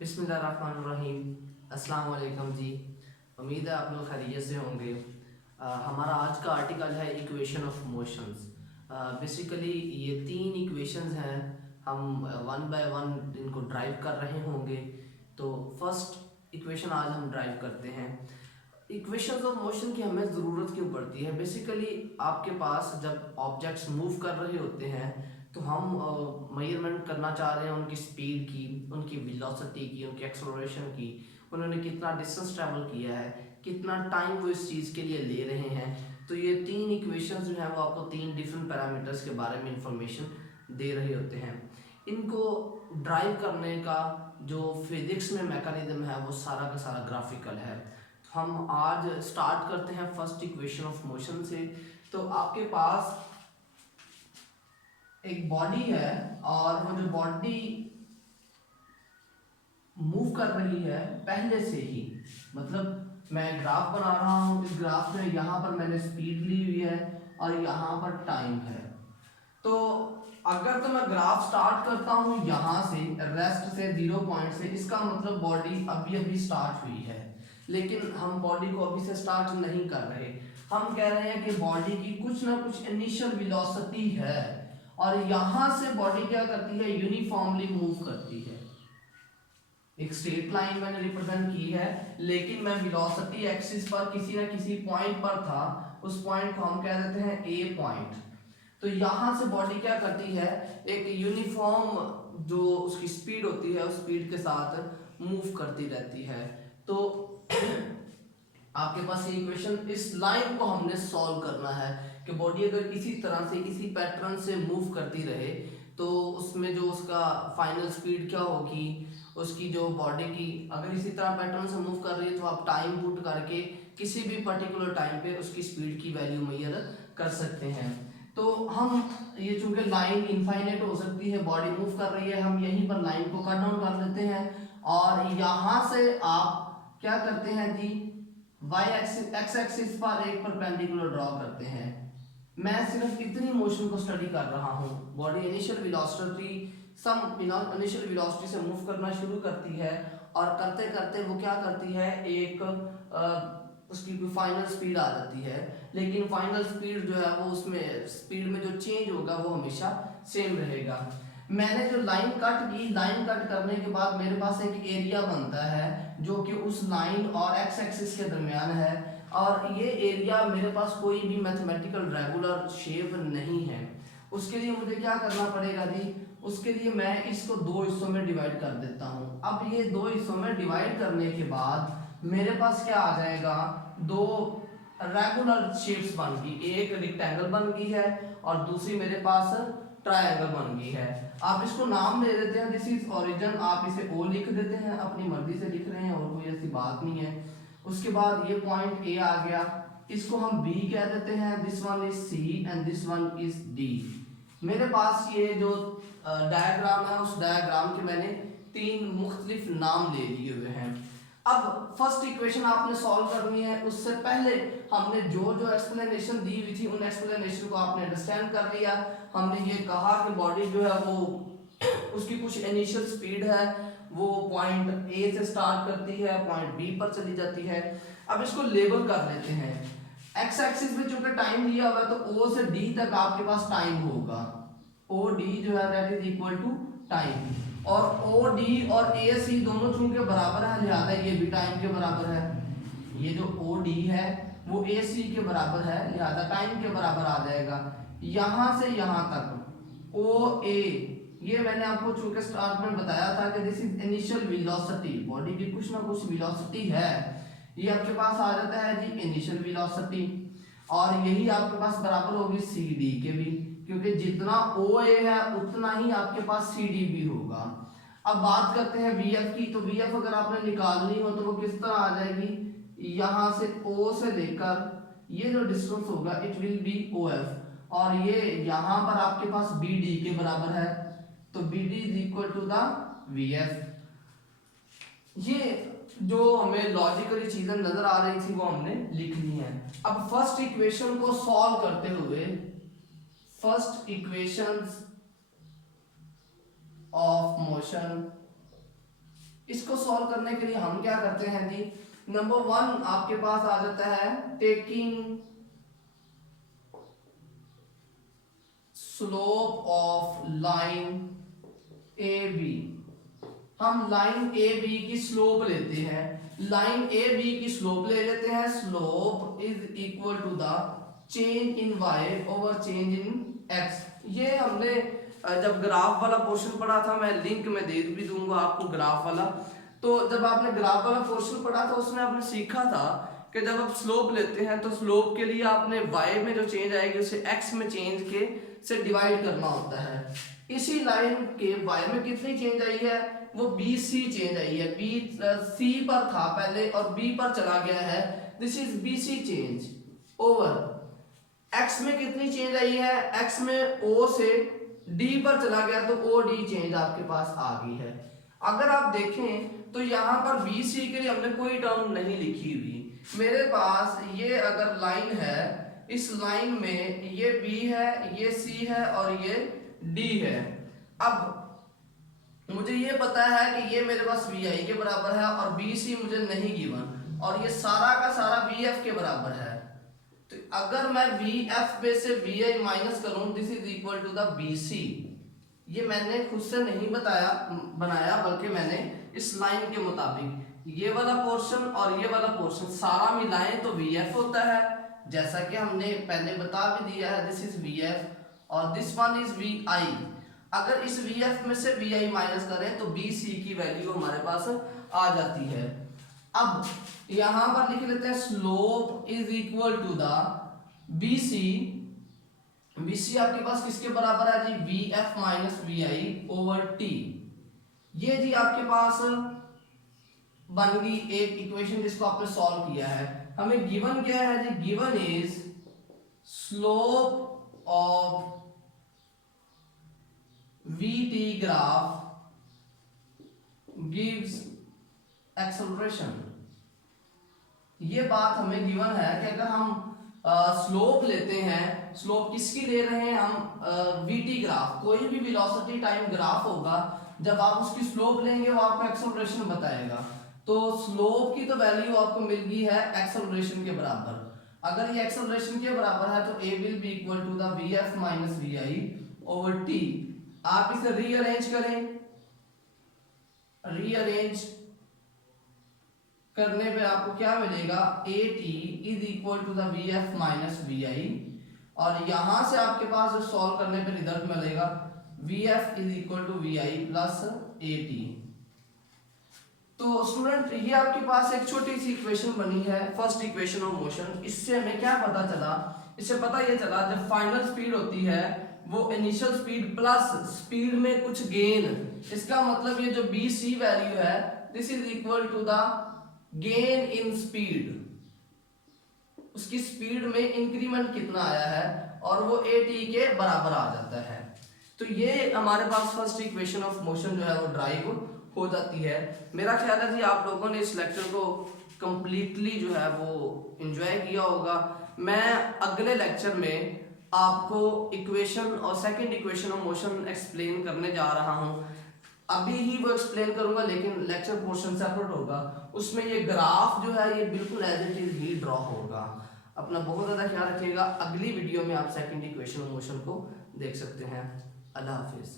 बिस्मिल्लाहिर्रहमानिर्रहीम। अस्सलाम वालेकुम जी। उम्मीद है आप लोग खैरियत से होंगे। हमारा आज का आर्टिकल है इक्वेशन ऑफ मोशंस। बेसिकली ये तीन इक्वेशंस हैं, हम वन बाय वन इनको ड्राइव कर रहे होंगे। तो फर्स्ट इक्वेशन आज हम ड्राइव करते हैं। इक्वेशंस ऑफ मोशन की हमें ज़रूरत क्यों पड़ती है? बेसिकली आपके पास जब ऑब्जेक्ट्स मूव कर रहे होते हैं तो हम मेजरमेंट करना चाह रहे हैं उनकी स्पीड की, उनकी वेलोसिटी की, उनकी एक्सेलरेशन की, उन्होंने कितना डिस्टेंस ट्रैवल किया है, कितना टाइम वो इस चीज़ के लिए ले रहे हैं। तो ये तीन इक्वेशंस जो हैं वो आपको तीन डिफरेंट पैरामीटर्स के बारे में इंफॉर्मेशन दे रहे होते हैं। इनको ड्राइव करने का जो फिजिक्स में मैकेनिज्म है वो सारा का सारा ग्राफिकल है। हम आज स्टार्ट करते हैं फर्स्ट इक्वेशन ऑफ मोशन से। तो आपके पास एक बॉडी है और वो जो बॉडी मूव कर रही है पहले से ही, मतलब मैं ग्राफ बना रहा हूँ, इस ग्राफ में यहाँ पर मैंने स्पीड ली हुई है और यहाँ पर टाइम है। तो अगर तो मैं ग्राफ स्टार्ट करता हूँ यहाँ से, रेस्ट से, 0 पॉइंट से, इसका मतलब बॉडी अभी अभी स्टार्ट हुई है। लेकिन हम बॉडी को अभी से स्टार्ट नहीं कर रहे, हम कह रहे हैं कि बॉडी की कुछ ना कुछ इनिशियल वेलोसिटी है और यहाँ से बॉडी क्या करती है, यूनिफॉर्मली मूव करती है। एक स्ट्रेट लाइन मैंने रिप्रेजेंट की है, लेकिन मैं वेलोसिटी एक्सिस पर किसी ना किसी पॉइंट पर था, उस पॉइंट को हम कह देते हैं ए पॉइंट। तो यहाँ से बॉडी क्या करती है, एक यूनिफॉर्म जो उसकी स्पीड होती है उस स्पीड के साथ मूव करती रहती है। तो आपके पास ये इक्वेशन, इस लाइन को हमने सॉल्व करना है कि बॉडी अगर इसी तरह से, इसी पैटर्न से मूव करती रहे तो उसमें जो उसका फाइनल स्पीड क्या होगी, उसकी जो बॉडी की अगर इसी तरह पैटर्न से मूव कर रही है तो आप टाइम पुट करके किसी भी पर्टिकुलर टाइम पे उसकी स्पीड की वैल्यू मेजर कर सकते हैं। तो हम ये चूंकि लाइन इनफाइनाइट हो सकती है, बॉडी मूव कर रही है, हम यहीं पर लाइन को कट डाउन कर लेते हैं और यहाँ से आप क्या करते हैं जी, y एक्सिस, x एक्सिस पर एक परपेंडिकुलर ड्रॉ करते हैं। मैं सिर्फ इतनी मोशन को स्टडी कर रहा हूँ। Body initial velocity, some initial velocity से मूव करना शुरू करती है और करते करते वो क्या करती है, एक उसकी कोई फाइनल स्पीड आ जाती है। लेकिन फाइनल स्पीड जो है वो उसमें स्पीड में जो चेंज होगा वो हमेशा सेम रहेगा। मैंने जो लाइन कट की, लाइन कट करने के बाद मेरे पास एक एरिया बनता है जो कि उस लाइन और एक्स एक्सिस के दरमियान है और ये एरिया मेरे पास कोई भी मैथमेटिकल रेगुलर शेप नहीं है। उसके लिए मुझे क्या करना पड़ेगा जी, उसके लिए मैं इसको दो हिस्सों में डिवाइड कर देता हूँ। अब ये दो हिस्सों में डिवाइड करने के बाद मेरे पास क्या आ जाएगा, दो रेगुलर शेप्स बन गई, एक रेक्टेंगल बन गई है और दूसरी मेरे पास ट्रायंगल बन गई है। आप इसको नाम दे देते हैं, दिस इज ओरिजिन, आप इसे ओ लिख देते हैं, अपनी मर्जी से लिख रहे हैं और कोई ऐसी बात नहीं है। उसके बाद ये पॉइंट ए आ गया, इसको हम बी कह देते हैं, this one is C and this one is D. मेरे पास ये जो डायग्राम है उस डायग्राम के मैंने तीन मुख्तलिफ नाम ले लिए हुए हैं। अब फर्स्ट इक्वेशन आपने सॉल्व करनी है, उससे पहले हमने जो जो एक्सप्लेनेशन दी हुई थी उन एक्सप्लेनेशन को आपने अंडरस्टैंड कर लिया। हमने ये कहा कि बॉडी जो है वो उसकी कुछ इनिशियल स्पीड है, वो पॉइंट ए से स्टार्ट करती है, पॉइंट बी पर चली जाती है। अब इसको लेबल कर लेते हैं। एक्स एक्सिस में चूंकि टाइम लिया हुआ है तो ओ से डी तक आपके पास टाइम होगा, ओ डी जो है that is equal to time, और ओ डी और ए सी दोनों चूंकि बराबर है लिहाजा ये भी टाइम के बराबर है। ये जो ओ डी है वो ए सी के बराबर है लिहाजा टाइम के बराबर आ जाएगा। यहां से यहां तक ओ ए, ये मैंने आपको चूंकि स्टार्ट में बताया था कि this is initial velocity, body की कुछ ना कुछ वेलोसिटी है, ये आपके पास आ जाता है जी इनिशियल वेलोसिटी और यही आपके पास बराबर होगी सी डी के भी, क्योंकि जितना ओ ए है उतना ही आपके पास सी डी भी होगा। अब बात करते हैं वी एफ की, तो वी एफ अगर आपने निकालनी हो तो वो किस तरह आ जाएगी, यहाँ से ओ से लेकर ये जो डिस्टेंस होगा it will be O F और ये यहाँ पर आपके पास बी डी के बराबर है, तो B D is equal to the V F. ये जो हमें लॉजिकली चीजें नजर आ रही थी वो हमने लिखनी है। अब फर्स्ट इक्वेशन को सॉल्व करते हुए, फर्स्ट इक्वेशंस ऑफ मोशन इसको सॉल्व करने के लिए हम क्या करते हैं जी, नंबर 1 आपके पास आ जाता है taking slope of line A B. हम लाइन ए बी की स्लोप लेते हैं, लाइन ए बी की स्लोप ले लेते हैं, slope is equal to the change in Y over change in X. ये हमने जब ग्राफ वाला पोर्शन पढ़ा था, मैं लिंक में दे भी दूंगा आपको ग्राफ वाला। तो जब आपने ग्राफ वाला पोर्शन पढ़ा था उसमें आपने सीखा था कि जब आप स्लोप लेते हैं तो स्लोप के लिए आपने y में जो चेंज आएगी उसे x में चेंज के से डिवाइड करना होता है। इसी लाइन के y में कितनी चेंज आई है, वो BC चेंज आई है। B C पर था पहले और B पर चला गया है, this is BC change over x में कितनी चेंज आई है, x में O से D पर चला गया तो OD चेंज आपके पास आ गई है। अगर आप देखें तो यहाँ पर BC के लिए हमने कोई टर्म नहीं लिखी हुई। मेरे पास ये अगर लाइन है, इस लाइन में ये B है, ये C है और ये D है। अब मुझे ये पता है कि ये मेरे पास VI के बराबर है और BC मुझे नहीं गिवन, और ये सारा का सारा VF के बराबर है। तो अगर मैं VF में से VI माइनस करूं, this is equal to the BC। ये मैंने खुद से नहीं बनाया, बल्कि मैंने इस लाइन के मुताबिक ये वाला पोर्शन और ये वाला पोर्शन सारा मिलाएं तो VF होता है, जैसा कि हमने पहले बता भी दिया है, दिस इज VF और दिस वन इज VI। अगर इस VF में से VI माइनस करें तो BC की वैल्यू हमारे पास आ जाती है। अब यहां पर लिख लेते हैं slope is equal to the BC। BC आपके पास किसके बराबर है जी, VF minus VI over T। ये जी आपके पास बन गई एक इक्वेशन जिसको आपने सॉल्व किया है। हमें गिवन क्या है जी, given is slope of VT graph gives acceleration. ये बात हमें गिवन है कि अगर हम स्लोप लेते हैं, स्लोप किसकी ले रहे हैं हम, VT ग्राफ, कोई भी वेलोसिटी टाइम ग्राफ होगा, जब आप उसकी स्लोप लेंगे वो आपको एक्सेलरेशन बताएगा। तो स्लोप की तो वैल्यू आपको मिल गई है एक्सेलरेशन के बराबर। अगर ये एक्सेलरेशन के बराबर है तो A will be equal to the VF minus VI over T। आप इसे रीअरेंज करें, रीअरेंज करने पे आपको क्या मिलेगा, AT is equal to the VF minus VI, और यहां से आपके पास जो सॉल्व करने पे रिजल्ट मिलेगा VF is equal to VI plus AT। तो स्टूडेंट ये आपके पास एक छोटी सी इक्वेशन बनी है, फर्स्ट इक्वेशन ऑफ मोशन। इससे हमें क्या पता चला, इससे पता ये चला जब फाइनल स्पीड होती है वो इनिशियल स्पीड प्लस स्पीड में कुछ गेन, इसका मतलब ये जो BC वैल्यू है this is equal to the gain in speed, उसकी स्पीड में इंक्रीमेंट कितना आया है और वो AT के बराबर आ जाता है। तो ये हमारे पास फर्स्ट इक्वेशन ऑफ मोशन जो है वो ड्राइव हो जाती है। मेरा ख्याल है जी आप लोगों ने इस लेक्चर को कंप्लीटली जो है वो एंजॉय किया होगा। मैं अगले लेक्चर में आपको इक्वेशन और second equation of motion explain करने जा रहा हूं। अभी ही वो एक्सप्लेन करूंगा लेकिन लेक्चर पोर्शन सेपरेट होगा, उसमें ये ग्राफ जो है ये बिल्कुल एज इट इज ही ड्रॉ होगा। अपना बहुत ज़्यादा ख्याल रखिएगा। अगली वीडियो में आप सेकंड इक्वेशन ऑफ मोशन को देख सकते हैं। अल्लाह हाफिज़।